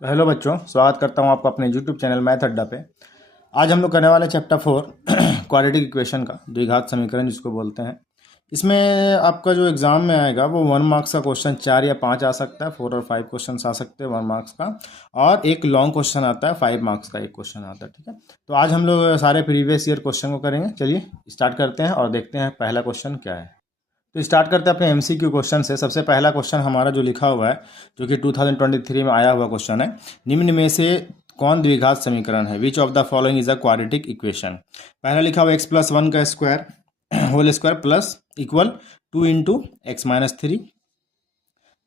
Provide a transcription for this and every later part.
तो हेलो बच्चों, स्वागत करता हूं आपका अपने यूट्यूब चैनल मैथ अड्डा पे। आज हम लोग करने वाले चैप्टर 4 क्वाड्रेटिक इक्वेशन का द्विघात समीकरण जिसको बोलते हैं। इसमें आपका जो एग्ज़ाम में आएगा वो 1 मार्क्स का क्वेश्चन 4 या 5 आ सकता है, 4 और 5 क्वेश्चन आ सकते हैं 1 मार्क्स का, और एक लॉन्ग क्वेश्चन आता है 5 मार्क्स का एक क्वेश्चन आता है। ठीक है, तो आज हम लोग सारे प्रीवियस ईयर क्वेश्चन को करेंगे। चलिए स्टार्ट करते हैं और देखते हैं पहला क्वेश्चन क्या है। तो स्टार्ट करते हैं अपने एमसीक्यू क्वेश्चन से। सबसे पहला क्वेश्चन हमारा जो लिखा हुआ है, जो कि 2023 में आया हुआ क्वेश्चन है, निम्न में से कौन द्विघात समीकरण है? Which of the following is a quadratic equation. पहला लिखा हुआ x+1 का square whole square plus equal 2 into x-3।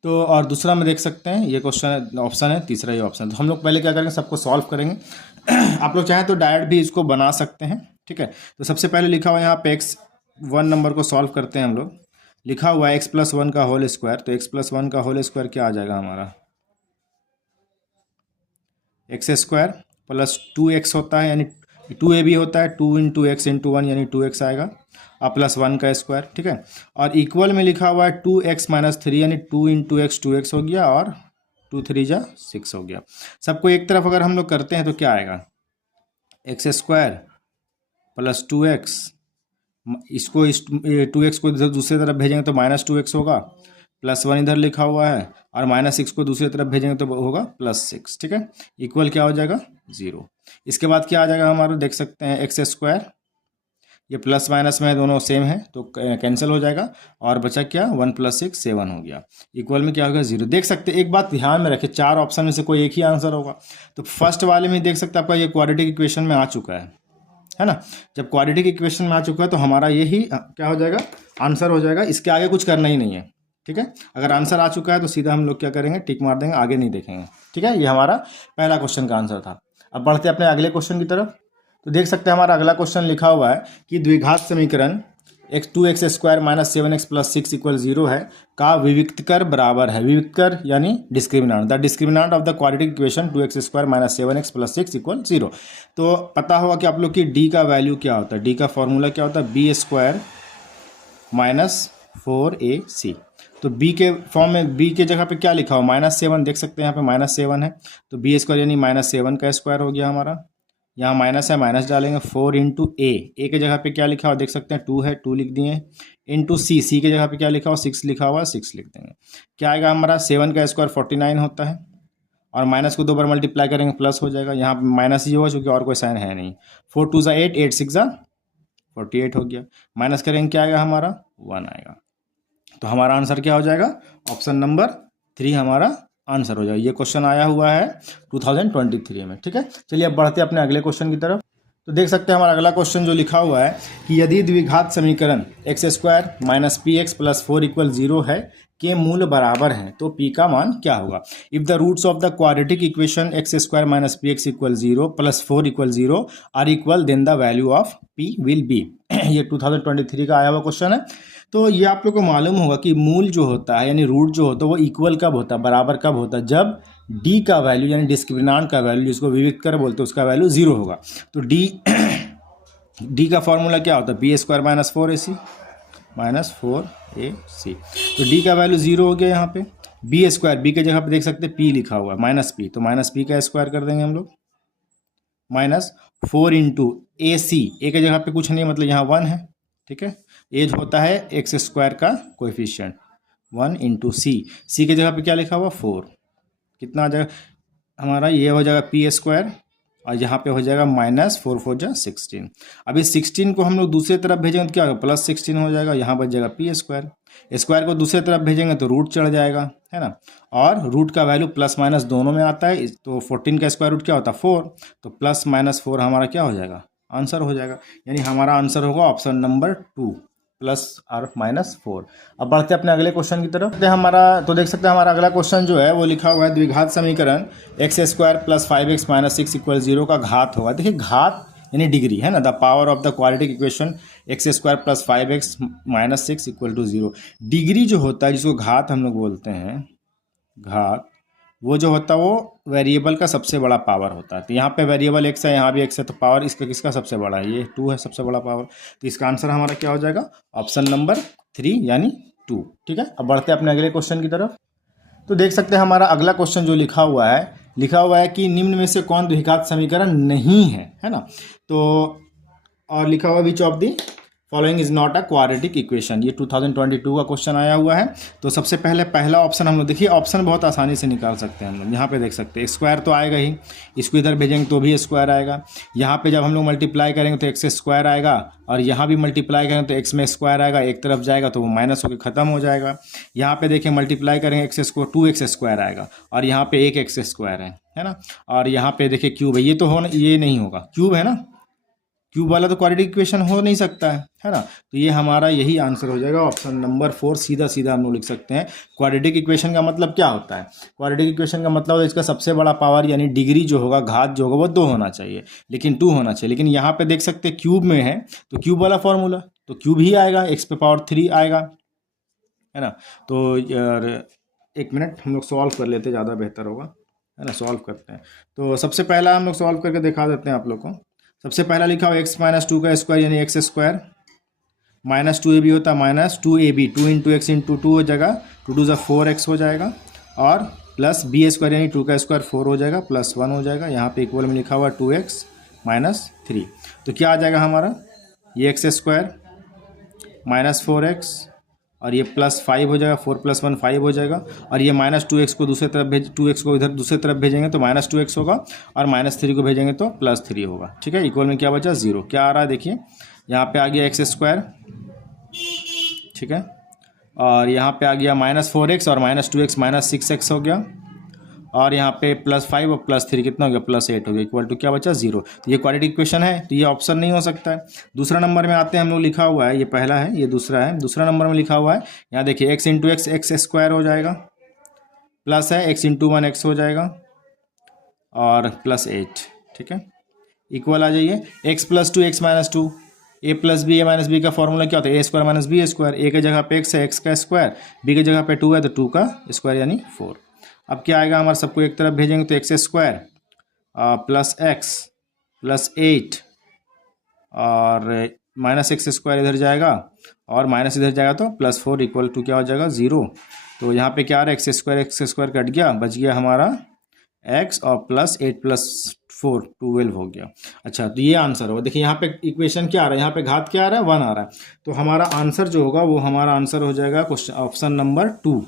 तो और दूसरा में देख सकते हैं ये क्वेश्चन ऑप्शन है, तीसरा ये ऑप्शन। तो हम लोग पहले क्या करेंगे, सबको सॉल्व करेंगे। आप लोग चाहें तो डायरेक्ट भी इसको बना सकते हैं। ठीक है, तो सबसे पहले लिखा हुआ है यहाँ पे x1 नंबर को सॉल्व करते हैं हम लोग। लिखा हुआ है x+1 का होल स्क्वायर, तो x+1 का होल स्क्वायर क्या आ जाएगा हमारा, x² प्लस 2x होता है यानी 2ab होता है, 2 इंटू एक्स इंटू 1 यानी 2x आएगा, और प्लस 1 का स्क्वायर। ठीक है, और इक्वल में लिखा हुआ है 2x-3 यानी 2 इंटू एक्स 2x हो गया, और 2 3 जा 6 हो गया। सबको एक तरफ अगर हम लोग करते हैं तो क्या आएगा, x² प्लस 2x, इसको 2x को दूसरी तरफ भेजेंगे तो -2x होगा, +1 इधर लिखा हुआ है, और -6 को दूसरी तरफ भेजेंगे तो होगा +6। ठीक है, इक्वल क्या हो जाएगा 0। इसके बाद क्या आ जाएगा हमारा, देख सकते हैं x², ये प्लस माइनस में दोनों सेम है तो कैंसिल हो जाएगा, और बचा क्या 1 + 6 7 हो गया। इक्वल में क्या होगा 0। देख सकते हैं, एक बात ध्यान में रखें, 4 ऑप्शन में से कोई एक ही आंसर होगा। तो फर्स्ट वाले में देख सकते हैं आपका ये क्वाड्रेटिक इक्वेशन में आ चुका है ना। जब क्वाड्रेटिक इक्वेशन में आ चुका है तो हमारा यही क्या हो जाएगा, आंसर हो जाएगा। इसके आगे कुछ करना ही नहीं है। ठीक है, अगर आंसर आ चुका है तो सीधा हम लोग क्या करेंगे, टिक मार देंगे, आगे नहीं देखेंगे। ठीक है, ये हमारा पहला क्वेश्चन का आंसर था। अब बढ़ते हैं अपने अगले क्वेश्चन की तरफ। तो देख सकते हैं हमारा अगला क्वेश्चन लिखा हुआ है कि द्विघात समीकरण 2x² - 7x + 6 = 0 है का विविक्तकर बराबर है। विविक्तकर यानी discriminant, the discriminant of the quadratic equation 2x² - 7x + 6 = 0। तो पता होगा कि आप लोग की डी का वैल्यू क्या होता है, डी का फॉर्मूला क्या होता है, b² - 4ac। तो b के फॉर्म में b के जगह पे क्या लिखा हो, -7, देख सकते हैं यहाँ पे -7 है, तो b² यानी -7 का स्क्वायर हो गया हमारा। यहाँ माइनस है, माइनस डालेंगे, 4 इंटू ए के जगह पे क्या लिखा हुआ देख सकते हैं 2 है, 2 लिख दिए, इंटू सी के जगह पे क्या लिखा हुआ 6 लिखा हुआ, 6 लिख देंगे। क्या आएगा हमारा, 7 का स्क्वायर 49 होता है, और माइनस को 2 बार मल्टीप्लाई करेंगे प्लस हो जाएगा। यहाँ माइनस ही होगा चूँकि और कोई साइन है नहीं। 4 2 = 8, 8 6 = 48 हो गया। माइनस करेंगे क्या आएगा हमारा 1 आएगा। तो हमारा आंसर क्या हो जाएगा, ऑप्शन नंबर 3 हमारा आंसर हो जाएगा। ये क्वेश्चन आया हुआ है 2023 में। ठीक है, चलिए अब बढ़ते हैं अपने अगले क्वेश्चन की तरफ। तो देख सकते हैं हमारा अगला क्वेश्चन जो लिखा हुआ है कि यदि द्विघात समीकरण x² - px + 4 = 0 है के मूल बराबर हैं तो p का मान क्या होगा। If the roots of the quadratic equation x² - px = 0 + 4 = 0 are equal, then the value of p will be. ये 2023 का आया हुआ क्वेश्चन है। तो ये आप लोग को मालूम होगा कि मूल जो होता है यानी रूट जो होता है वो इक्वल कब होता है, बराबर कब होता है, जब डी का वैल्यू यानी डिस्क्रिमिनांट का वैल्यू, जिसको विविक्तकर बोलते हैं, उसका वैल्यू 0 होगा। तो डी का फॉर्मूला क्या होता है, b² - 4ac -4ac। तो डी का वैल्यू 0 हो गया यहाँ पे। b² के जगह पे देख सकते हैं p लिखा हुआ है -p, तो -p का स्क्वायर कर देंगे हम लोग, -4 इंटू ए के जगह पे कुछ नहीं, मतलब यहाँ 1 है। ठीक है, एज होता है x² का कोएफिशिएंट, 1 इंटू सी के जगह पे क्या लिखा हुआ 4, कितना आ जाएगा हमारा, ये हो जाएगा p², और यहाँ पे हो जाएगा -4 4 जा 16। अब इस 16 को हम लोग दूसरी तरफ भेजेंगे तो क्या होगा, +16 हो जाएगा, यहाँ बच जाएगा p²। स्क्वायर को दूसरी तरफ भेजेंगे तो रूट चढ़ जाएगा, है ना, और रूट का वैल्यू प्लस माइनस दोनों में आता है। तो 14 का स्क्वायर रूट क्या होता है 4, तो +-4 हमारा क्या हो जाएगा, आंसर हो जाएगा। यानी हमारा आंसर होगा ऑप्शन नंबर 2 +और-4। अब बढ़ते हैं अपने अगले क्वेश्चन की तरफ। तो देख सकते हैं हमारा अगला क्वेश्चन जो है वो लिखा हुआ है द्विघात समीकरण x² + 5x - 6 = 0 का घात होगा। देखिए घात यानी डिग्री है ना, the power of the quadratic equation x² + 5x - 6 = 0। Degree जो होता है जिसको घात हम लोग बोलते हैं, घात वो जो होता है वो वेरिएबल का सबसे बड़ा पावर होता है। तो यहाँ पे वेरिएबल x है, यहाँ भी x है, तो पावर इसका किसका सबसे बड़ा है, ये 2 है सबसे बड़ा पावर। तो इसका आंसर हमारा क्या हो जाएगा, ऑप्शन नंबर 3 यानी 2। ठीक है, अब बढ़ते हैं अपने अगले क्वेश्चन की तरफ। तो देख सकते हैं हमारा अगला क्वेश्चन जो लिखा हुआ है लिखा हुआ है कि निम्न में से कौन द्विघात समीकरण नहीं है ना। तो और लिखा हुआ which of the following is not a quadratic equation, ये 2022 का क्वेश्चन आया हुआ है। तो सबसे पहले पहला ऑप्शन हम लोग देखिए, ऑप्शन बहुत आसानी से निकाल सकते हैं हम लोग। यहाँ पे देख सकते हैं स्क्वायर तो आएगा ही, इसको इधर भेजेंगे तो भी स्क्वायर आएगा। यहाँ पे जब हम लोग मल्टीप्लाई करेंगे तो एक्स स्क्वायर आएगा, और यहाँ भी मल्टीप्लाई करेंगे तो एक्स में स्क्वायर आएगा, एक तरफ जाएगा तो वो माइनस होकर खत्म हो जाएगा। यहाँ पे देखिए मल्टीप्लाई करेंगे एक्स स्क्वायर 2x स्क्वायर आएगा, और यहाँ पे एक एक्स स्क्वायर है ना। और यहाँ पे देखिए क्यूब है, ये तो हो ये नहीं होगा, क्यूब है ना, क्यूब वाला तो क्वाड्रेटिक इक्वेशन हो नहीं सकता है ना। तो ये हमारा यही आंसर हो जाएगा, ऑप्शन नंबर 4 सीधा सीधा हम लोग लिख सकते हैं। क्वाड्रेटिक इक्वेशन का मतलब क्या होता है? क्वाड्रेटिक इक्वेशन का मतलब है इसका सबसे बड़ा पावर यानी डिग्री जो होगा, घात जो होगा वो 2 होना चाहिए, लेकिन 2 होना चाहिए। लेकिन यहाँ पे देख सकते हैं क्यूब में है तो क्यूब वाला फॉर्मूला तो क्यूब ही आएगा, x पे पावर 3 आएगा, है ना। तो यार एक मिनट हम लोग सॉल्व कर लेते, ज़्यादा बेहतर होगा, है ना। सॉल्व करते हैं, तो सबसे पहला हम लोग सॉल्व करके दिखा देते हैं आप लोग को। सबसे पहला लिखा हुआ x माइनस 2 का स्क्वायर यानी एक्स स्क्वायर, माइनस 2ab होता है minus 2ab, 2 into x into 2 हो जाएगा, 2 2 4x हो जाएगा, और प्लस बी स्क्वायर यानी 2 का स्क्वायर 4 हो जाएगा, प्लस 1 हो जाएगा। यहाँ पे इक्वल में लिखा हुआ 2x माइनस 3, तो क्या आ जाएगा हमारा, ये एक्स स्क्वायर माइनस 4x और ये प्लस 5 हो जाएगा, 4 + 1 5 हो जाएगा, और ये माइनस 2x को दूसरी तरफ 2x को इधर दूसरी तरफ भेजेंगे तो माइनस 2x होगा, और माइनस 3 को भेजेंगे तो प्लस 3 होगा। ठीक है, इक्वल में क्या बचा, 0। क्या आ रहा है देखिए, यहाँ पे आ गया एक्स स्क्वायर, ठीक है, और यहाँ पे आ गया माइनस 4x और माइनस 2x माइनस 6x हो गया, और यहाँ पे प्लस 5 और प्लस 3 कितना हो गया, प्लस 8 हो गया, इक्वल टू क्या बचा, 0। तो ये क्वाड्रेटिक इक्वेशन है, तो ये ऑप्शन नहीं हो सकता है। दूसरा नंबर में आते हैं हम लोग, लिखा हुआ है, ये पहला है, ये दूसरा है। दूसरा नंबर में लिखा हुआ है, यहाँ देखिए x into x x square हो जाएगा, प्लस है x इंटू 1 x हो जाएगा, और प्लस 8, ठीक है, इक्वल आ जाइए x + 2 x minus 2, a + b a minus B का फॉर्मूला क्या होता है, a square minus B square. a की जगह पे x है, x का स्क्वायर, b की जगह पे 2 है तो 2 का स्क्वायर यानी 4। अब क्या आएगा, हमारे सबको एक तरफ भेजेंगे तो x square plus x plus 8 और माइनस एक्स स्क्वायर इधर जाएगा, और माइनस इधर जाएगा तो प्लस 4 इक्वल टू क्या हो जाएगा, 0। तो यहाँ पे क्या आ रहा है, एक्स स्क्वायर कट गया, बच गया हमारा x और प्लस 8 + 4 12 हो गया। अच्छा, तो ये आंसर होगा। देखिए यहाँ पे इक्वेशन क्या आ रहा है, यहाँ पे घात क्या आ रहा है, 1 आ रहा है, तो हमारा आंसर जो होगा वो हमारा आंसर हो जाएगा क्वेश्चन ऑप्शन नंबर 2,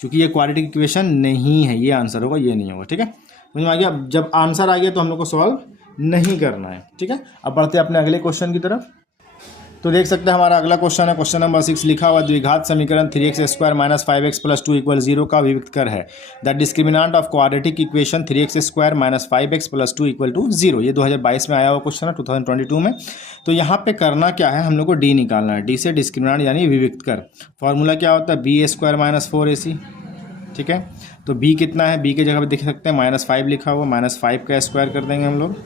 क्योंकि ये क्वाड्रेटिक इक्वेशन नहीं है, ये आंसर होगा, ये नहीं होगा। ठीक है, समझ में आ गया। जब आंसर आ गया तो हम लोग को सॉल्व नहीं करना है। ठीक है, अब बढ़ते हैं अपने अगले क्वेश्चन की तरफ। तो देख सकते हैं हमारा अगला क्वेश्चन है, क्वेश्चन नंबर 6, लिखा हुआ द्विघात समीकरण 3x स्क्वायर माइनस 5x + 2 = 0 का अभिव्यक्त कर है। The discriminant of quadratic equation 3x square minus 5x + 2 = 0। ये 2022 में आया हुआ क्वेश्चन है, 2022 में। तो यहाँ पे करना क्या है, हम लोग को डी निकालना है। डी से डिस्क्रिमिनेंट यानी विविक्त कर, फॉर्मूला क्या होता है, बी स्क्वायर माइनस 4ac। ठीक है, तो b कितना है, b की जगह पे देख सकते हैं -5 लिखा हुआ, -5 का स्क्वायर कर देंगे हम लोग,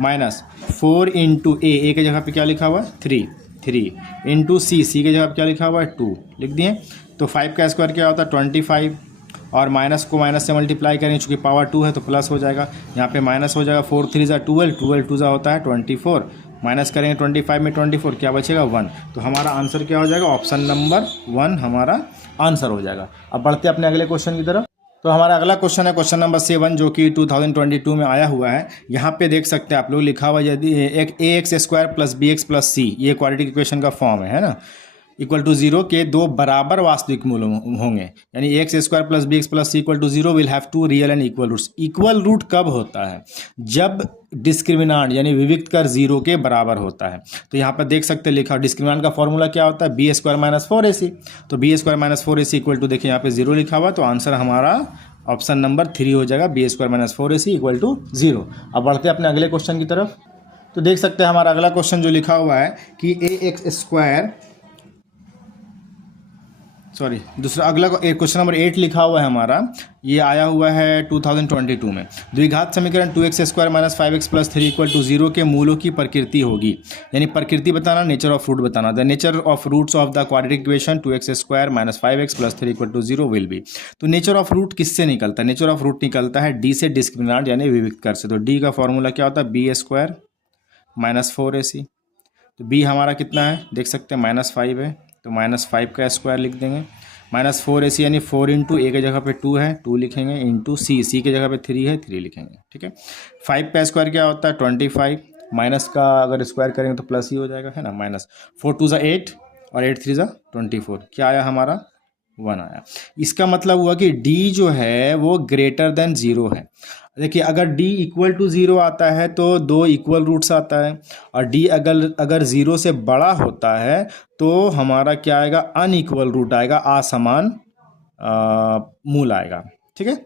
माइनस 4 इंटू ए की जगह पे क्या लिखा हुआ है, 3 इंटू सी की जगह पे क्या लिखा हुआ है, 2 लिख दिए। तो 5 का स्क्वायर क्या होता है, 25, और माइनस को माइनस से मल्टीप्लाई करें, चूँकि पावर 2 है तो प्लस हो जाएगा, यहाँ पे माइनस हो जाएगा, 4 3 = 12, 12 2 होता है 24, माइनस करेंगे 25 में 24, क्या बचेगा, 1। तो हमारा आंसर क्या हो जाएगा, ऑप्शन नंबर 1 हमारा आंसर हो जाएगा। अब बढ़ते हैं अपने अगले क्वेश्चन की तरफ। तो हमारा अगला क्वेश्चन है क्वेश्चन नंबर 7, जो कि 2022 में आया हुआ है। यहाँ पे देख सकते हैं आप लोग, लिखा हुआ यदि एक ax² + bx + c, ये क्वाड्रेटिक इक्वेशन का फॉर्म है ना, = 0 के दो बराबर वास्तविक मूल होंगे, यानी ax² + bx + c = 0 will have 2 real and equal roots. Equal root कब होता है, जब डिस्क्रिमिनेंट यानी विविक्त कर 0 के बराबर होता है। तो यहाँ पर देख सकते हैं लिखा, डिस्क्रिमिनेंट का फॉर्मूला क्या होता है, b² - 4ac। तो b² - 4ac इक्वल टू, देखिए यहाँ पे 0 लिखा हुआ, तो आंसर हमारा ऑप्शन नंबर 3 हो जाएगा, b² - 4ac = 0। अब बढ़ते हैं अपने अगले क्वेश्चन की तरफ। तो देख सकते हैं हमारा अगला क्वेश्चन जो लिखा हुआ है कि दूसरा अगला क्वेश्चन नंबर 8 लिखा हुआ है हमारा, ये आया हुआ है 2022 में। द्विघात समीकरण 2x² - 5x + 3 = 0 के मूलों की प्रकृति होगी, यानी प्रकृति बताना, नेचर ऑफ रूट बताना। The nature of roots of the quadratic equation 2x² - 5x + 3 = 0 will be. तो नेचर ऑफ रूट किससे निकलता है, नेचर ऑफ रूट निकलता है डी से डिस्क्रिमिनेंट यानी विविक्त कर से। तो डी का फॉर्मूला क्या होता है, b² - 4ac। तो b हमारा कितना है, देख सकते हैं -5 है, तो -5 का स्क्वायर लिख देंगे, -4ac यानी 4 इंटू ए की जगह पे 2 है, 2 लिखेंगे, इंटू सी की जगह पे 3 है, 3 लिखेंगे, ठीक है। 5 का स्क्वायर क्या होता है 25, माइनस का अगर स्क्वायर करेंगे तो प्लस ही हो जाएगा, है ना। -4 2 8 और 8 3 24, क्या आया हमारा 1 आया। इसका मतलब हुआ कि d जो है वो ग्रेटर देन 0 है। देखिए अगर d इक्वल टू 0 आता है तो 2 इक्वल रूट्स आता है, और d अगर 0 से बड़ा होता है तो हमारा क्या आएगा, अनइक्वल रूट आएगा, असमान मूल आएगा, ठीक है।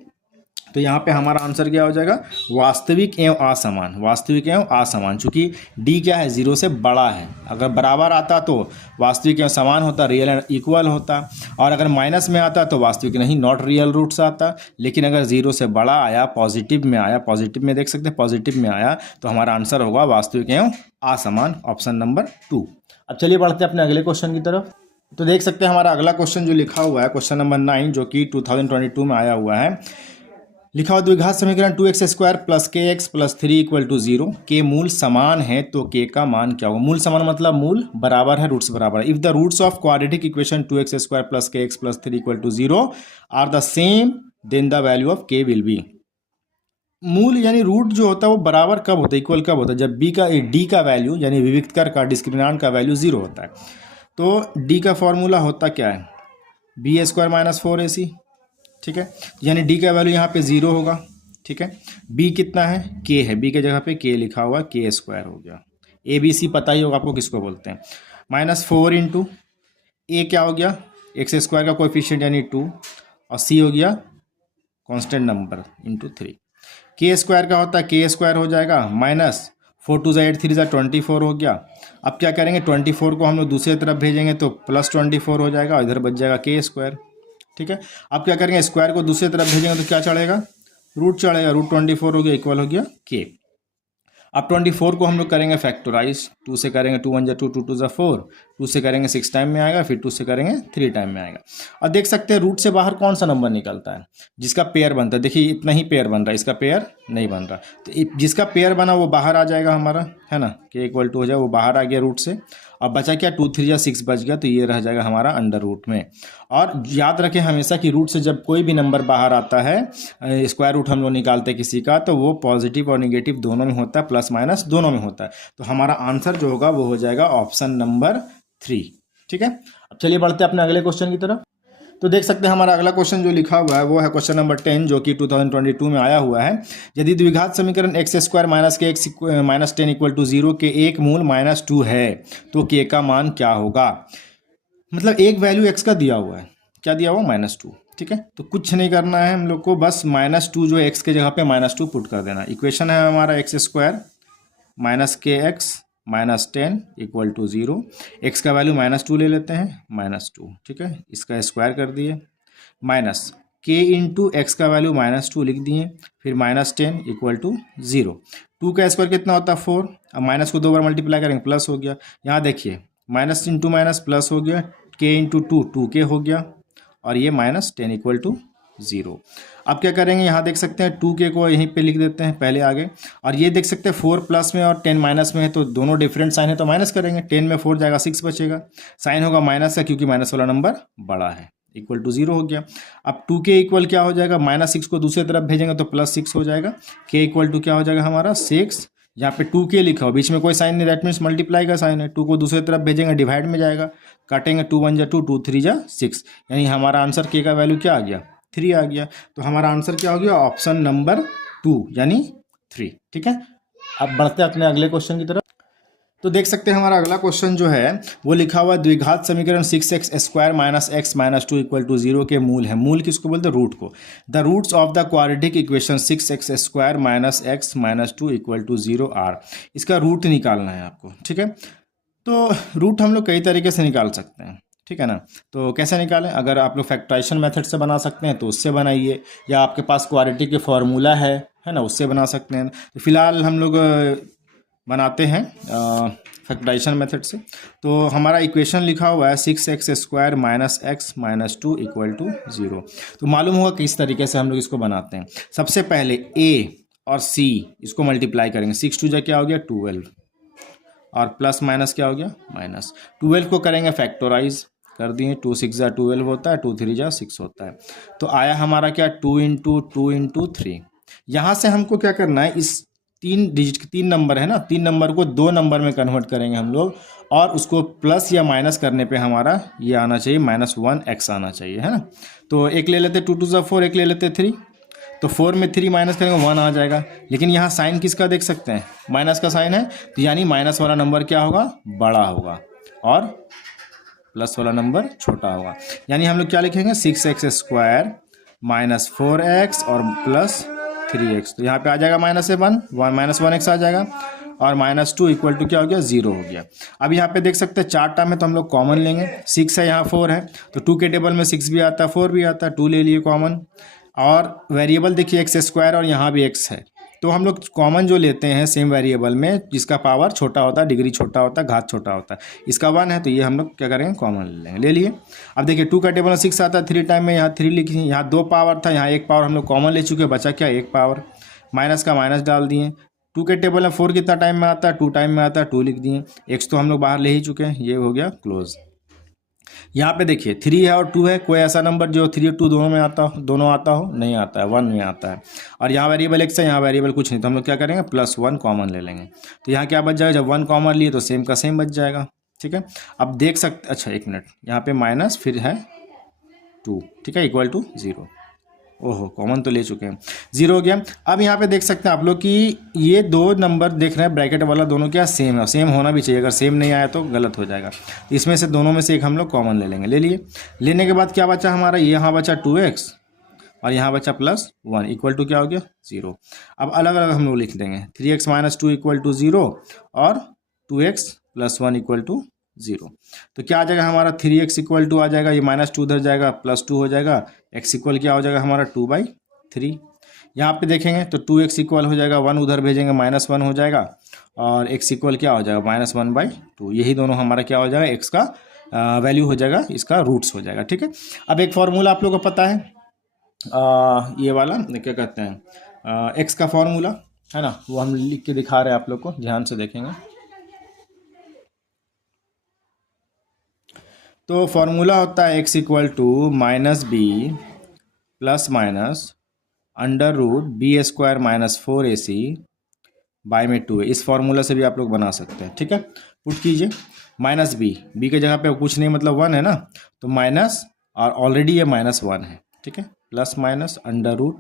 तो यहाँ पे हमारा आंसर क्या हो जाएगा, वास्तविक एवं असमान, वास्तविक एवं असमान। चूंकि d क्या है 0 से बड़ा है, अगर बराबर आता तो वास्तविक एवं समान होता, रियल एंड इक्वल होता, और अगर माइनस में आता तो वास्तविक नहीं, नॉट रियल रूट्स आता। लेकिन अगर 0 से बड़ा आया, पॉजिटिव में आया, पॉजिटिव में देख सकते हैं पॉजिटिव में आया, तो हमारा आंसर होगा वास्तविक एवं असमान, ऑप्शन नंबर 2। अब चलिए बढ़ते हैं अपने अगले क्वेश्चन की तरफ। तो देख सकते हैं हमारा अगला क्वेश्चन जो लिखा हुआ है, क्वेश्चन नंबर 9, जो कि 2022 में आया हुआ है। लिखा हुआ द्विघात समीकरण 2x² plus kx plus 3 equal to 0 के मूल समान है तो k का मान क्या होगा। मूल समान मतलब मूल बराबर है, रूट्स बराबर है। If the roots of quadratic equation 2x² plus kx plus 3 equal to 0 are the same then the value of k will be. मूल यानी रूट जो होता है वो बराबर कब होता है, इक्वल कब होता है, जब d का वैल्यू यानी विविक्तकर का, डिस्क्रिमिनांट का वैल्यू 0 होता है। तो d का फॉर्मूला होता क्या है, b² माइनस 4ac, ठीक है। यानी d का वैल्यू यहाँ पे 0 होगा, ठीक है। b कितना है, k है, b के जगह पे k लिखा हुआ, k² हो गया। a b c पता ही होगा आपको किसको बोलते हैं। -4 इंटू a क्या हो गया, x² का कोएफिशिएंट यानी 2, और c हो गया कांस्टेंट नंबर इंटू 3। k² का होता है k² हो जाएगा, -4 2 8 3 24 हो गया। अब क्या करेंगे, 24 को हम लोग दूसरी तरफ भेजेंगे तो +24 हो जाएगा, और इधर बच जाएगा k², ठीक है। अब क्या करेंगे, स्क्वायर को दूसरी तरफ भेजेंगे तो क्या चढ़ेगा, रूट चढ़ेगा, √24 हो गया, इक्वल हो गया k। अब 24 को हम लोग करेंगे फैक्टराइज, 2 से करेंगे 2 1 2 2 2 4, 2 से करेंगे 6 टाइम में आएगा, फिर 2 से करेंगे 3 टाइम में आएगा। और देख सकते हैं रूट से बाहर कौन सा नंबर निकलता है, जिसका पेयर बनता है। देखिए इतना ही पेयर बन रहा है, इसका पेयर नहीं बन रहा, तो जिसका पेयर बना वो बाहर आ जाएगा हमारा, है ना, k इक्वल टू हो जाए, वो बाहर आ गया रूट से। और बचा क्या, 2 3 6 बच गया, तो ये रह जाएगा हमारा अंडर रूट में। और याद रखें हमेशा कि रूट से जब कोई भी नंबर बाहर आता है, स्क्वायर रूट हम लोग निकालते हैं किसी का, तो वो पॉजिटिव और निगेटिव दोनों में होता है, प्लस माइनस दोनों में होता है। तो हमारा आंसर जो होगा वो हो जाएगा ऑप्शन नंबर 3, ठीक है। अब चलिए बढ़ते हैं अपने अगले क्वेश्चन की तरफ। तो देख सकते हैं हमारा अगला क्वेश्चन जो लिखा हुआ है वो है क्वेश्चन नंबर 10, जो कि 2022 में आया हुआ है। यदि द्विघात समीकरण x² minus kx minus 10 equal to 0 के एक मूल -2 है तो k का मान क्या होगा। मतलब एक वैल्यू x का दिया हुआ है, क्या दिया हुआ, -2, ठीक है। तो कुछ नहीं करना है हम लोग को, बस -2 जो x के जगह पे -2 पुट कर देना। इक्वेशन है हमारा x² minus kx minus 10 equal to 0, x का वैल्यू -2 ले लेते हैं, -2, ठीक है। इसका स्क्वायर कर दिए, माइनस k इंटू एक्स का वैल्यू -2 लिख दिए, फिर -10 इक्वल टू 0। 2 का स्क्वायर कितना होता है 4, अब माइनस को 2 बार मल्टीप्लाई करेंगे प्लस हो गया। यहाँ देखिए माइनस इंटू माइनस प्लस हो गया, k इंटू 2 2k हो गया, और ये -10 इक्वल टू 0। अब क्या करेंगे, यहाँ देख सकते हैं 2k को यहीं पे लिख देते हैं पहले आगे, और ये देख सकते हैं 4 प्लस में और 10 माइनस में है, तो दोनों डिफरेंट साइन है तो माइनस करेंगे। 10 में 4 जाएगा 6 बचेगा, साइन होगा माइनस का क्योंकि माइनस वाला नंबर बड़ा है, इक्वल टू 0 हो गया। अब 2k इक्वल क्या हो जाएगा, -6 को दूसरी तरफ भेजेंगे तो +6 हो जाएगा। k इक्वल टू क्या हो जाएगा हमारा 6, यहाँ पे 2k लिखा हो, बीच में कोई साइन नहीं, दैट मीन्स मल्टीप्लाई का साइन है। 2 को दूसरी तरफ भेजेंगे डिवाइड में जाएगा, काटेंगे 2 1 2 2 3 6, यानी हमारा आंसर k का वैल्यू क्या आ गया, 3 आ गया। तो हमारा आंसर क्या हो गया, ऑप्शन नंबर 2 यानी 3, ठीक है। अब बढ़ते हैं अपने अगले क्वेश्चन की तरफ। तो देख सकते हैं हमारा अगला क्वेश्चन जो है वो लिखा हुआ द्विघात समीकरण 6x² minus x minus 2 equal to 0 के मूल है। मूल किसको बोलते हैं, रूट को। The roots of the quadratic equation 6x² minus x minus 2 equal to 0 are. इसका रूट निकालना है आपको, ठीक है। तो रूट हम लोग कई तरीके से निकाल सकते हैं, ठीक है ना। तो कैसे निकालें, अगर आप लोग फैक्टराइजेशन मेथड से बना सकते हैं तो उससे बनाइए, या आपके पास क्वाड्रेटिक के फॉर्मूला है ना, उससे बना सकते हैं। तो फिलहाल हम लोग बनाते हैं फैक्टराइजेशन मेथड से। तो हमारा इक्वेशन लिखा हुआ है 6x² minus x minus 2 equal to 0। तो मालूम होगा किस तरीके से हम लोग इसको बनाते हैं। सबसे पहले a और c इसको मल्टीप्लाई करेंगे, 6 2 क्या हो गया 12, और प्लस माइनस क्या हो गया माइनस। 12 को करेंगे फैक्टराइज, कर दिए, 2 6 जा 12 होता है, 2 3 जा 6 होता है। तो आया हमारा क्या 2 इंटू 2 इंटू 3। यहाँ से हमको क्या करना है, इस 3 डिजिट 3 नंबर है ना, 3 नंबर को 2 नंबर में कन्वर्ट करेंगे हम लोग, और उसको प्लस या माइनस करने पे हमारा ये आना चाहिए -1x आना चाहिए, है ना। तो एक ले लेते 2 2 जा 4, एक ले लेते 3, तो 4 में 3 माइनस करेंगे 1 आ जाएगा। लेकिन यहाँ साइन किसका देख सकते हैं, माइनस का साइन है, तो यानी माइनस वाला नंबर क्या होगा, बड़ा होगा, और प्लस वाला नंबर छोटा होगा। यानी हम लोग क्या लिखेंगे 6x² माइनस 4x और प्लस 3x। तो यहाँ पे आ जाएगा -1x आ जाएगा, और -2 इक्वल टू क्या हो गया, 0 हो गया। अब यहाँ पे देख सकते हैं 4 टर्म में, तो हम लोग कॉमन लेंगे। 6 है, यहाँ 4 है, तो 2 के टेबल में 6 भी आता है, 4 भी आता है, 2 ले लिए कॉमन। और वेरिएबल देखिए x² और यहाँ भी x है, तो हम लोग कॉमन जो लेते हैं सेम वेरिएबल में, जिसका पावर छोटा होता है, डिग्री छोटा होता है, घात छोटा होता है, इसका 1 है, तो ये हम लोग क्या करेंगे, कॉमन ले लेंगे, ले लिए। अब देखिए 2 का टेबल में 6 आता है, 3 टाइम में यहाँ 3 लिखिए, यहाँ 2 पावर था, यहाँ 1 पावर हम लोग कॉमन ले चुके हैं, बचा क्या 1 पावर, माइनस का माइनस डाल दिए। 2 के टेबल में 4 कितना टाइम में आता है, 2 टाइम में आता है, 2 लिख दिए। x तो हम लोग बाहर ले ही चुके हैं, ये हो गया क्लोज। यहाँ पे देखिए 3 है और 2 है, कोई ऐसा नंबर जो 3 और 2 दोनों में आता हो, नहीं आता है, 1 में आता है। और यहाँ वेरिएबल x है, यहाँ वेरिएबल कुछ नहीं, तो हम लोग क्या करेंगे +1 कॉमन ले लेंगे। तो यहाँ क्या बच जाएगा, जब 1 कॉमन लिए तो सेम का सेम बच जाएगा, ठीक है। अब देख सकते, अच्छा एक मिनट, यहाँ पे माइनस फिर है 2, ठीक है, इक्वल टू 0। ओहो, कॉमन तो ले चुके हैं, 0 हो गया। अब यहाँ पे देख सकते हैं आप लोग कि ये 2 नंबर देख रहे हैं ब्रैकेट वाला, दोनों क्या सेम है, सेम होना भी चाहिए, अगर सेम नहीं आया तो गलत हो जाएगा। इसमें से दोनों में से एक हम लोग कॉमन ले लेंगे, ले लिए। लेने के बाद क्या बचा हमारा, यहाँ बचा 2x और यहाँ बचा +1 इक्वल टू क्या हो गया, 0। अब अलग अलग हम लोग लिख देंगे, 3x - 2 इक्वल टू 0 और 2x + 1 इक्वल टू 0। तो क्या आ जाएगा हमारा, 3x इक्वल टू आ जाएगा, ये -2 उधर जाएगा, +2 हो जाएगा, x इक्वल क्या हो जाएगा हमारा 2/3। यहाँ पे देखेंगे तो 2x इक्वल हो जाएगा, 1 उधर भेजेंगे -1 हो जाएगा, और x इक्वल क्या हो जाएगा -1/2। यही दोनों हमारा क्या हो जाएगा, x का वैल्यू हो जाएगा, इसका रूट्स हो जाएगा, ठीक है। अब एक फॉर्मूला आप लोगों को पता है, ये वाला क्या कहते हैं, x का फॉर्मूला है ना, वो हम लिख के दिखा रहे हैं आप लोग को, ध्यान से देखेंगे। तो फॉर्मूला होता है x equal to -b ± √b² - 4ac by में 2a। इस फॉर्मूला से भी आप लोग बना सकते हैं, ठीक है। पुट कीजिए -b के जगह पे कुछ नहीं, मतलब 1 है ना, तो माइनस, और ऑलरेडी ये -1 है, ठीक है, ±√b²,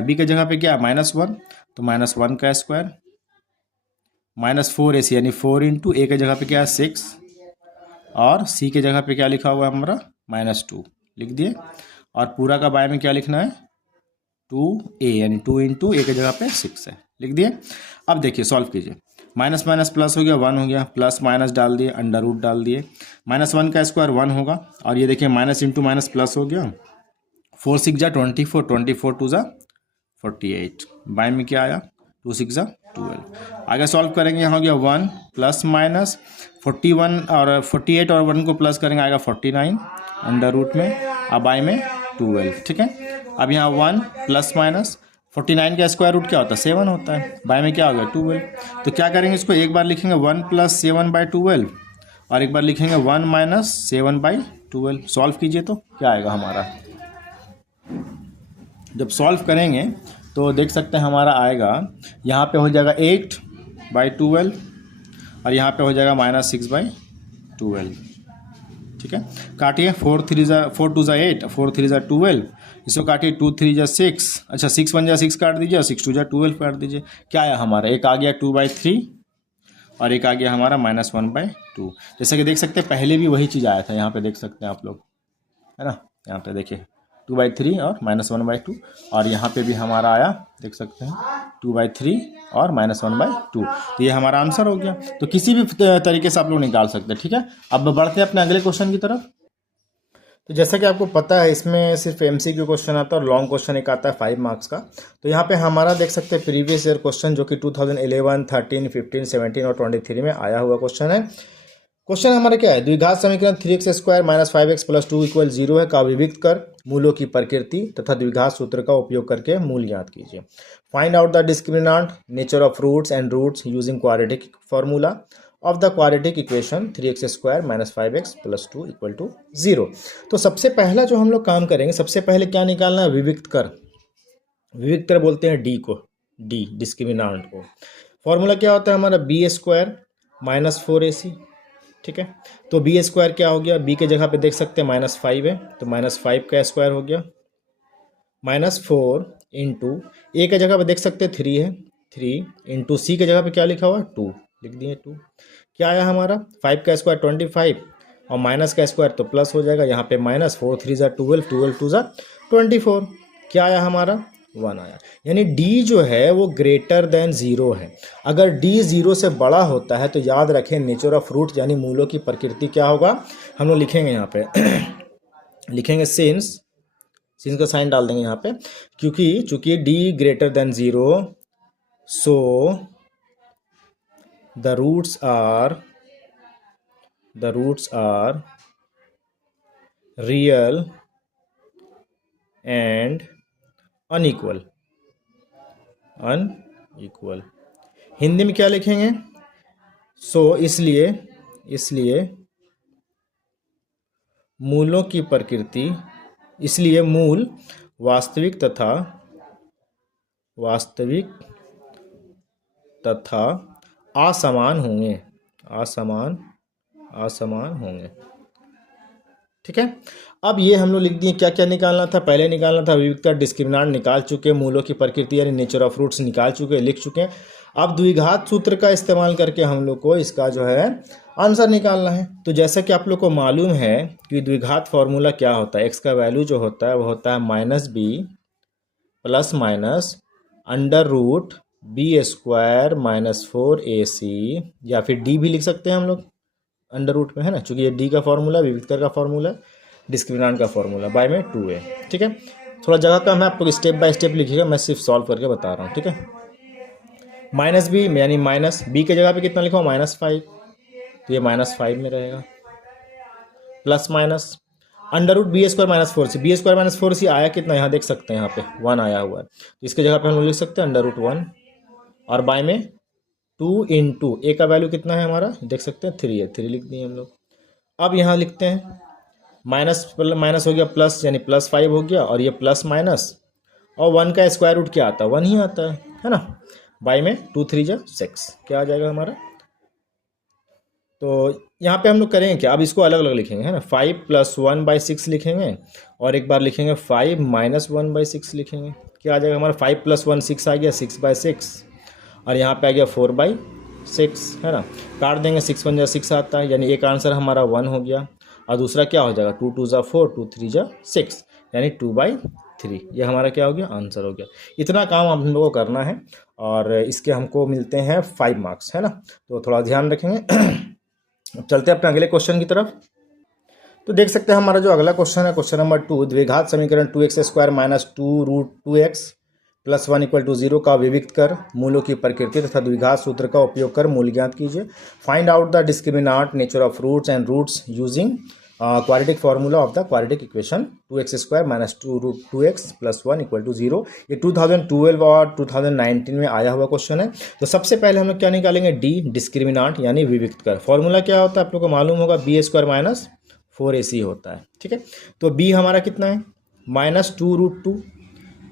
b के जगह पे क्या है -1, तो -1 का स्क्वायर, -4ac यानी 4 इंटू a के जगह पे क्या है 6, और c के जगह पे क्या लिखा हुआ है हमारा -2 लिख दिए, और पूरा का बाय में क्या लिखना है 2a यानी 2 इंटू a के जगह पे 6 है, लिख दिए। अब देखिए सॉल्व कीजिए, माइनस माइनस प्लस हो गया, 1 हो गया, प्लस माइनस डाल दिए, अंडर रूट डाल दिए, -1 का स्क्वायर 1 होगा, और ये देखिए माइनस इंटू माइनस प्लस हो गया, 4 6 जा 24, 24 2 जा 48, बाय में क्या आया 2 6 जा 12। आगे सॉल्व करेंगे, यहाँ हो गया 1 प्लस माइनस 41 और 48 और 1 को प्लस करेंगे आएगा 49 अंडर रूट में, अब बाय में 12, ठीक है। अब यहाँ 1 प्लस माइनस 49 का स्क्वायर रूट क्या होता है 7 होता है, बाय में क्या हो गया 12। तो क्या करेंगे, इसको एक बार लिखेंगे 1 + 7/12 और एक बार लिखेंगे 1 - 7/12। सॉल्व कीजिए तो क्या आएगा हमारा, जब सॉल्व करेंगे तो देख सकते हैं हमारा आएगा, यहाँ पे हो जाएगा 8/12 और यहाँ पे हो जाएगा -6/12, ठीक है। काटिए, 4 2 जा 8, 4 3 जा 12, इसको काटिए 2 3 जा 6, अच्छा 6 1 जा 6 काट दीजिए और 6 2 जा 12 काट दीजिए, क्या आया हमारा, एक आ गया 2/3 और एक आ गया हमारा -1/2। जैसे कि देख सकते हैं पहले भी वही चीज़ आया था, यहाँ पे देख सकते हैं आप लोग, है ना, यहाँ पे देखिए 2/3 और -1/2, और यहाँ पे भी हमारा आया देख सकते हैं 2/3 और -1/2। तो ये हमारा आंसर हो गया। तो किसी भी तरीके से आप लोग निकाल सकते हैं, ठीक है। अब बढ़ते हैं अपने अगले क्वेश्चन की तरफ। तो जैसा कि आपको पता है इसमें सिर्फ MCQ क्वेश्चन आता है और लॉन्ग क्वेश्चन एक आता है 5 मार्क्स का। तो यहाँ पे हमारा देख सकते हैं प्रीवियस ईयर क्वेश्चन जो कि 2011, 13, 15, 17 और 23 में आया हुआ क्वेश्चन है। क्वेश्चन हमारा क्या है, द्विघात समीकरण 3x² - 5x + 2 = 0 है का विविक्त कर मूलों की प्रकृति तथा द्विघात सूत्र का उपयोग करके मूल ज्ञात कीजिए। Find out the discriminant nature of roots and roots using quadratic formula. Of the quadratic equation 3x² - 5x + 2 = 0। तो सबसे पहला जो हम लोग काम करेंगे, सबसे पहले क्या निकालना है, विविक्त कर। विविक्त कर बोलते हैं डी को, डी डिस्क्रिमिनांट को। फॉर्मूला क्या होता है हमारा, b² - 4ac। ठीक है, तो b² क्या हो गया, b के जगह पे देख सकते हैं -5 है, तो -5 का स्क्वायर हो गया, -4 इंटू ए के जगह पे देख सकते हैं 3 है, 3 इंटू सी के जगह पे क्या लिखा हुआ, 2 लिख दिए 2। क्या आया हमारा, 5 का स्क्वायर 25 और माइनस का स्क्वायर तो प्लस हो जाएगा, यहाँ पे -4 3 ज़ा 12, 12 2 ज़ा 24। क्या आया हमारा, 1 आया। यानी d जो है वो ग्रेटर देन 0 है। अगर d 0 से बड़ा होता है तो याद रखें नेचर ऑफ फ्रूट यानी मूलों की प्रकृति क्या होगा, हम लोग लिखेंगे यहाँ पे लिखेंगे सिंस का साइन डाल देंगे यहाँ पे, चूंकि d greater than 0, so the roots are real and unequal. Hindi में क्या लिखेंगे, इसलिए मूलों की प्रकृति, इसलिए मूल वास्तविक तथा असमान होंगे, असमान होंगे। ठीक है, अब ये हम लोग लिख दिए, क्या क्या निकालना था, पहले निकालना था विविधता डिस्क्रिमिनांट निकाल चुके, मूलों की प्रकृति यानी नेचर ऑफ फ्रूट्स निकाल चुके, लिख चुके हैं। अब द्विघात सूत्र का इस्तेमाल करके हम लोग को इसका जो है आंसर निकालना है। तो जैसा कि आप लोग को मालूम है कि द्विघात फॉर्मूला क्या होता है, एक्स का वैल्यू जो होता है वो होता है -b ± √b² - 4ac, या फिर d भी लिख सकते हैं हम लोग अंडर रूट में, है ना, चूंकि ये डी का फॉर्मूला, विविधकर का फॉर्मूला, डिस्क्रिमिनांट का फॉर्मूला, बाय में 2a। ठीक है, थोड़ा जगह कम है, आप लोग स्टेप बाय स्टेप लिखिएगा, मैं सिर्फ सॉल्व करके बता रहा हूँ। ठीक है, -b यानी माइनस b के जगह पे कितना लिखा हो, -5, तो ये -5 में रहेगा, plus minus √b² - 4c, b² - 4c आया कितना, यहाँ देख सकते हैं, यहाँ पे 1 आया हुआ है, तो इसके जगह पे हम लोग लिख सकते हैं √1, और बाय में 2 इंटू ए का वैल्यू कितना है हमारा, देख सकते हैं 3 है, 3 लिख दिए हम लोग। अब यहाँ लिखते हैं माइनस हो गया प्लस, यानी +5 हो गया, और ये प्लस माइनस, और 1 का स्क्वायर रूट क्या आता है, 1 ही आता है ना, बाई में 2 3 × 6 क्या आ जाएगा हमारा। तो यहाँ पे हम लोग करेंगे क्या, अब इसको अलग अलग लिखेंगे, है ना, 5 + 1/6 लिखेंगे, और एक बार लिखेंगे 5 - 1/6 लिखेंगे। क्या आ जाएगा हमारा, 5 + 1 6 आ गया, 6/6, और यहाँ पे आ गया 4/6, है ना, काट देंगे, 6 × 1 = 6 आता है, यानी एक आंसर हमारा 1 हो गया, और दूसरा क्या हो जाएगा, 2 × 2 = 4, 2 × 3 = 6, यानी 2/3। ये हमारा क्या हो गया, आंसर हो गया। इतना काम हम लोगों को करना है, और इसके हमको मिलते हैं 5 मार्क्स, है ना, तो थोड़ा ध्यान रखेंगे। अब चलते हैं अपने अगले क्वेश्चन की तरफ। तो देख सकते हैं हमारा जो अगला क्वेश्चन है, क्वेश्चन नंबर 2, द्विघात समीकरण 2x² - 2√2x + 1 = 0 का विविक्त कर, मूलों की प्रकृति तथा द्विघात सूत्र का उपयोग कर मूल ज्ञात कीजिए। Find out the discriminant, nature of fruits and roots using quadratic formula of the quadratic equation 2x² - 2√2x + 1 = 0। ये 2012 और 2019 में आया हुआ क्वेश्चन है। तो सबसे पहले हम लोग क्या निकालेंगे, डी डिस्क्रिमिनांट यानी विविक्त कर। फॉर्मूला क्या होता है आप लोग को मालूम होगा, b² - 4ac होता है। ठीक है, तो b हमारा कितना है, -2√2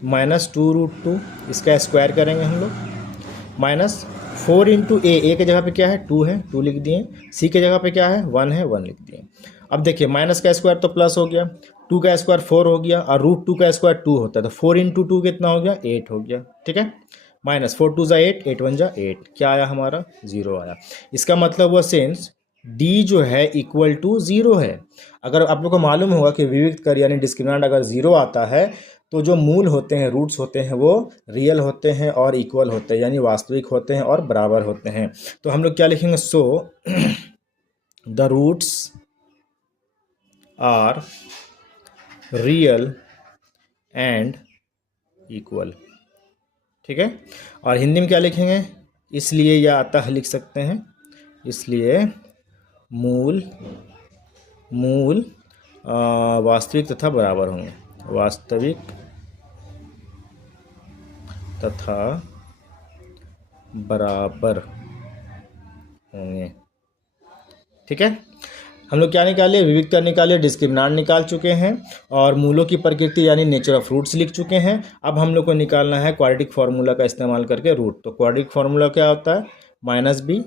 -2√2, इसका स्क्वायर करेंगे हम लोग, -4 इंटू ए के जगह पे क्या है, 2 है, 2 लिख दिए, सी के जगह पे क्या है, 1 है, 1 लिख दिए। अब देखिए माइनस का स्क्वायर तो प्लस हो गया, 2 का स्क्वायर 4 हो गया, और √2 का स्क्वायर 2 होता है, तो 4 इंटू 2 कितना हो गया, 8 हो गया। ठीक है, -4 2 = 8, 8 1 = 8, क्या आया हमारा, 0 आया। इसका मतलब हुआ सेंस डी जो है इक्वल टू 0 है। अगर आप लोग को मालूम होगा कि विविक्त कर यानी डिस्क्रिमिनेंट अगर 0 आता है तो जो मूल होते हैं, रूट्स होते हैं, वो रियल होते हैं और इक्वल होते हैं, यानी वास्तविक होते हैं और बराबर होते हैं। तो हम लोग क्या लिखेंगे, so the roots are real and equal. ठीक है, और हिंदी में क्या लिखेंगे, इसलिए या अतः लिख सकते हैं, इसलिए मूल वास्तविक तथा बराबर होंगे, वास्तविक तथा बराबर होंगे। ठीक है, हम लोग क्या निकाले, विविधता निकाले, डिस्क्रिमिनांट निकाल चुके हैं और मूलों की प्रकृति यानी नेचर ऑफ रूट्स लिख चुके हैं। अब हम लोग को निकालना है क्वाड्रेटिक फार्मूला का इस्तेमाल करके रूट। तो क्वाड्रेटिक फार्मूला क्या होता है, -b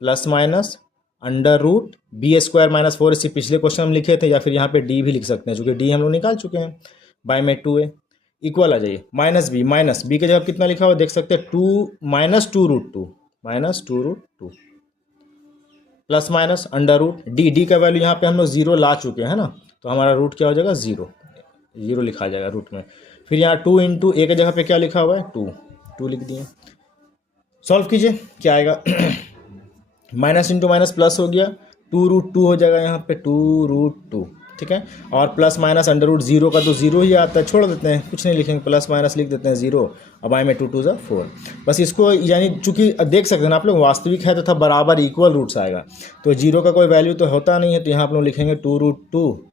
plus minus under root b²-4, इससे पिछले क्वेश्चन हम लिखे थे, या फिर यहाँ पे d भी लिख सकते हैं, चूँकि d हम लोग निकाल चुके हैं, बाय में 2a इक्वल आ जाइए -b के जगह कितना लिखा हुआ देख सकते हैं, 2 -2√2 plus minus under root D का वैल्यू यहाँ पे हम लोग 0 ला चुके हैं ना, तो हमारा रूट क्या हो जाएगा, 0 लिखा जाएगा रूट में। फिर यहाँ 2 इंटू ए के जगह पे क्या लिखा हुआ है, 2 लिख दिए। सॉल्व कीजिए, क्या आएगा माइनस इंटू माइनस प्लस हो गया, 2√2 हो जाएगा यहाँ पे 2√2, ठीक है। और प्लस माइनस अंडर रूट 0 का तो 0 ही आता है, छोड़ देते हैं, कुछ नहीं लिखेंगे, प्लस माइनस लिख देते हैं 0। अब आए में 2 2 4, बस इसको यानी चूंकि देख सकते हैं ना आप लोग, वास्तविक है तथा बराबर इक्वल रूट्स आएगा, तो 0 का कोई वैल्यू तो होता नहीं है, तो यहाँ आप लोग लिखेंगे 2√2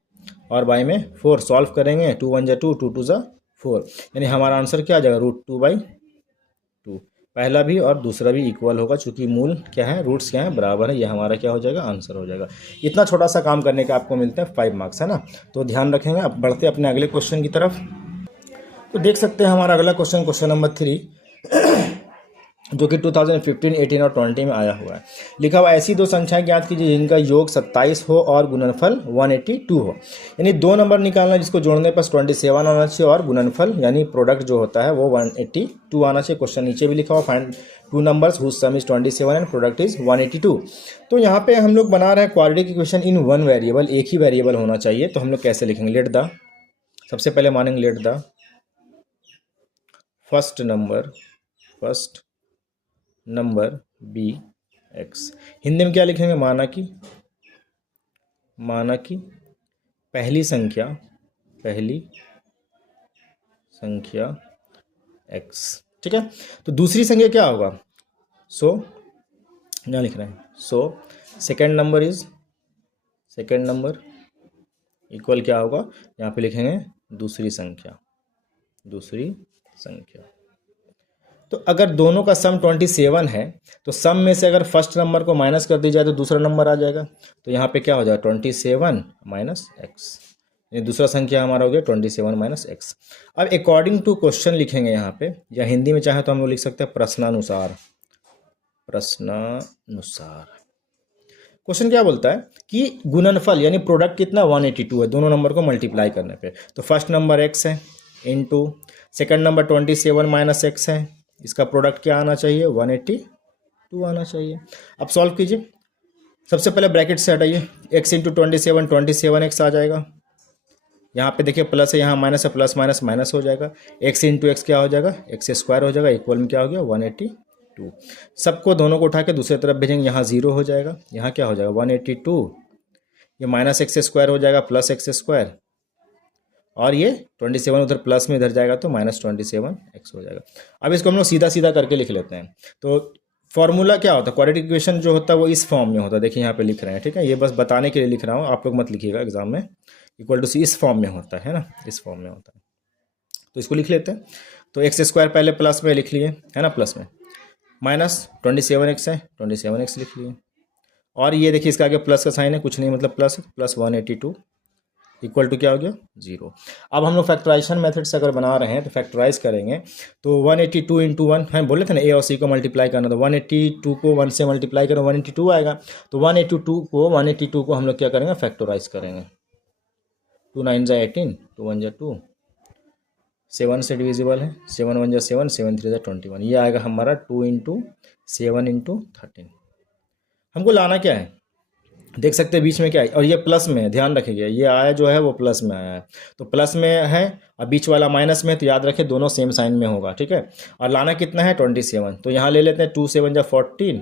और बाई में 4। सॉल्व करेंगे, 2 1 2 2 2 4, यानी हमारा आंसर क्या आ जाएगा, √2/2। पहला भी और दूसरा भी इक्वल होगा, चूंकि मूल क्या है, रूट्स क्या है, बराबर है, ये हमारा क्या हो जाएगा, आंसर हो जाएगा। इतना छोटा सा काम करने का आपको मिलता है 5 मार्क्स, है ना। तो ध्यान रखेंगे। अब बढ़ते अपने अगले क्वेश्चन की तरफ। तो देख सकते हैं हमारा अगला क्वेश्चन नंबर 3, जो कि 2015, 18 और 20 में आया हुआ है। लिखा हुआ ऐसी दो संख्याएं ज्ञात कीजिए जिनका योग 27 हो और गुणनफल 182 हो। यानी 2 नंबर निकालना जिसको जोड़ने पर 27 आना चाहिए और गुणनफल यानी प्रोडक्ट जो होता है वो 182 आना चाहिए। क्वेश्चन नीचे भी लिखा हुआ, find 2 numbers whose sum is 27 and product is 182। तो यहाँ पे हम लोग बना रहे हैं क्वाड्रेटिक इक्वेशन इन 1 वेरिएबल, एक ही वेरिएबल होना चाहिए। तो हम लोग कैसे लिखेंगे, लेट द, सबसे पहले मानेंगे let the first number be x. Hindi में क्या लिखेंगे, माना कि पहली संख्या एक्स, ठीक है। तो दूसरी संख्या क्या होगा, क्या लिख रहे हैं, सेकेंड नंबर इक्वल क्या होगा, यहाँ पे लिखेंगे दूसरी संख्या। तो अगर दोनों का सम 27 है तो सम में से अगर फर्स्ट नंबर को माइनस कर दी जाए तो दूसरा नंबर आ जाएगा। तो यहाँ पे क्या हो जाएगा, 27 माइनस एक्स, यानी दूसरा संख्या हमारा हो गया 27 माइनस एक्स। अब अकॉर्डिंग टू क्वेश्चन लिखेंगे यहाँ पे, या हिंदी में चाहे तो हम लोग लिख सकते हैं प्रश्नानुसार। क्वेश्चन क्या बोलता है कि गुणनफल यानी प्रोडक्ट कितना 182 है दोनों नंबर को मल्टीप्लाई करने पे। तो फर्स्ट नंबर एक्स है into second number 27 minus x है, इसका प्रोडक्ट क्या आना चाहिए, 182 आना चाहिए। अब सॉल्व कीजिए, सबसे पहले ब्रैकेट से हटाइए, x इंटू 27 आ जाएगा। यहाँ पे देखिए प्लस है, यहाँ माइनस है, प्लस माइनस माइनस हो जाएगा। x इंटू एक्स क्या हो जाएगा, x² हो जाएगा, इक्वल में क्या हो गया 182। सबको दोनों को उठा के दूसरी तरफ भेजेंगे, यहाँ 0 हो जाएगा, यहाँ क्या हो जाएगा 182, ये माइनस x² हो जाएगा प्लस x², और ये 27 उधर प्लस में इधर जाएगा तो -27x हो जाएगा। अब इसको हम लोग सीधा करके लिख लेते हैं। तो फॉर्मूला क्या होता है, क्वाड्रेटिक इक्वेशन जो होता है वो इस फॉर्म में होता है, देखिए यहाँ पे लिख रहे हैं, ठीक है। ये बस बताने के लिए लिख रहा हूँ, आप लोग मत लिखिएगा एग्जाम में। इक्वल टू सी इस फॉर्म में होता है ना, इस फॉर्म में होता है। तो इसको लिख लेते हैं। तो x² पहले प्लस में लिख लिए, है ना, प्लस में, माइनस 27x है, 27x लिख लिए, और ये देखिए इसका आगे प्लस का साइन है, कुछ नहीं मतलब प्लस 182 इक्वल टू क्या हो गया 0। अब हम लोग फैक्टराइजेशन मेथड से अगर बना रहे हैं तो फैक्टराइज करेंगे तो 182 इंटू 1 है, बोले थे ना ए और सी को मल्टीप्लाई करना, तो 182 को 1 से मल्टीप्लाई करें 182 आएगा। तो 182 को हम लोग क्या करेंगे, फैक्टराइज करेंगे। 2 9 जा 18, 2 1 जा 2, 7 से डिविजिबल है, 7 1 जा 7, 7 3 जा 21, ये आएगा हमारा 2 इंटू 7 इंटू 13। हमको लाना क्या है, देख सकते हैं बीच में क्या है, और ये प्लस में है, ध्यान रखिएगा, ये आया जो है वो प्लस में आया है, तो प्लस में है और बीच वाला माइनस में, तो याद रखें दोनों सेम साइन में होगा, ठीक है। और लाना कितना है 27, तो यहाँ ले लेते हैं 2 7 जा 14,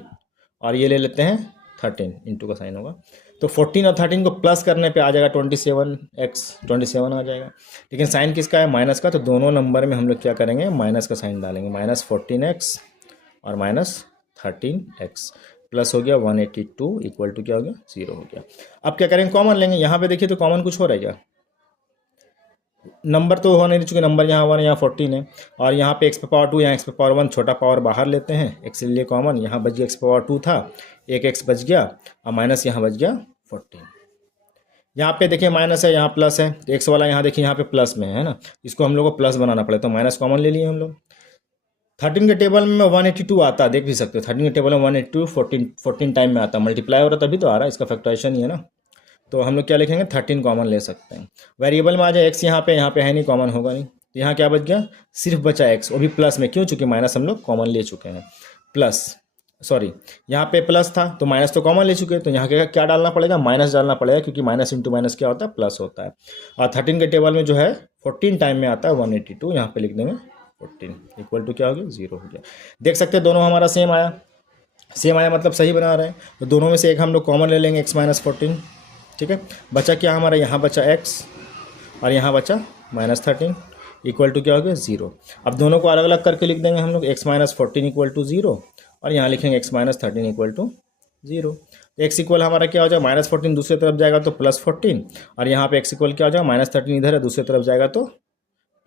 और ये ले लेते हैं 13, इंटू का साइन होगा। तो 14 और 13 को प्लस करने पे आ जाएगा 27 आ जाएगा, लेकिन साइन किसका है, माइनस का। तो दोनों नंबर में हम लोग क्या करेंगे, माइनस का साइन डालेंगे, -14x और -13x, प्लस हो गया 182 इक्वल टू क्या हो गया 0 हो गया। अब क्या करेंगे, कॉमन लेंगे। यहाँ पे देखिए तो कॉमन कुछ हो रहा है क्या, नंबर तो होना नहीं, चूँकि नंबर यहाँ 1 यहाँ 14 है, और यहाँ पे x पावर 2 यहाँ x पावर 1, छोटा पावर बाहर लेते हैं, x ले लिए कॉमन, यहाँ बच गया x पावर 2 था, एक x बच गया, और माइनस यहाँ बच गया 14। यहाँ पे देखिए माइनस है, यहाँ प्लस है, तो x वाला यहाँ देखिए यहाँ पे प्लस में है ना, इसको हम लोग को प्लस बनाना पड़े, तो माइनस कॉमन ले लिए हम लोग। 13 के टेबल में 182 आता है, देख भी सकते हो, 13 के टेबल में 182 14 टाइम में आता है, मल्टीप्लाई हो रहा तभी तो आ रहा है, इसका फैक्टराइजेशन ही है ना। तो हम लोग क्या लिखेंगे, 13 कॉमन ले सकते हैं। वेरिएबल में आ जाए x, यहाँ पे है नहीं, कॉमन होगा नहीं, तो यहाँ क्या बच गया, सिर्फ बचा x, वो भी प्लस में, क्यों, चूँकि माइनस हम लोग कॉमन ले चुके हैं, प्लस सॉरी यहाँ पे प्लस था तो माइनस तो कॉमन ले चुके हैं, तो यहाँ क्या डालना पड़ेगा, माइनस डालना पड़ेगा, क्योंकि माइनस इंटू माइनस क्या होता है, प्लस होता है। और 13 के टेबल में जो है 14 टाइम में आता है 182, यहाँ पे लिख देंगे 14 इक्वल टू क्या हो गया, 0 हो गया। देख सकते हैं दोनों हमारा सेम आया मतलब सही बना रहे हैं, तो दोनों में से एक हम लोग कॉमन ले लेंगे, x माइनस 14, ठीक है। बचा क्या हमारा, यहाँ बचा x और यहाँ बचा माइनस 13 इक्वल टू क्या हो गया, 0। अब दोनों को अलग अलग करके लिख देंगे हम लोग, x माइनस 14 इक्वल टू 0, और यहाँ लिखेंगे x minus 13 equal to 0। x equal हमारा क्या हो जाएगा, माइनस 14 दूसरी तरफ जाएगा तो प्लस 14, और यहाँ पे x इक्वल क्या हो जाएगा, माइनस 13 इधर है, दूसरी तरफ जाएगा तो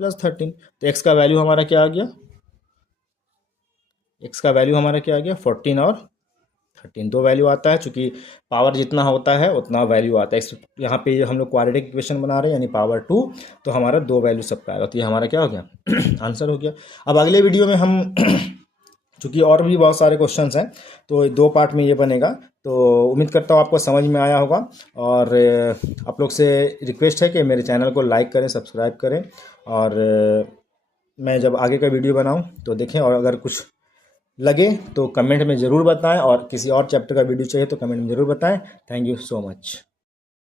प्लस 13। तो x का वैल्यू हमारा क्या आ गया, x का वैल्यू हमारा क्या आ गया, 14 और 13 दो वैल्यू आता है, चूँकि पावर जितना होता है उतना वैल्यू आता है। यहाँ पे हम लोग क्वाड्रेटिक इक्वेशन बना रहे हैं, यानी पावर 2, तो हमारा दो वैल्यू सबका आएगा, तो ये हमारा क्या हो गया आंसर हो गया। अब अगले वीडियो में हम चूँकि और भी बहुत सारे क्वेश्चंस हैं, तो 2 पार्ट में ये बनेगा, तो उम्मीद करता हूँ आपको समझ में आया होगा। और आप लोग से रिक्वेस्ट है कि मेरे चैनल को लाइक करें, सब्सक्राइब करें, और मैं जब आगे का वीडियो बनाऊं तो देखें, और अगर कुछ लगे तो कमेंट में ज़रूर बताएं, और किसी और चैप्टर का वीडियो चाहिए तो कमेंट में ज़रूर बताएं। Thank you so much.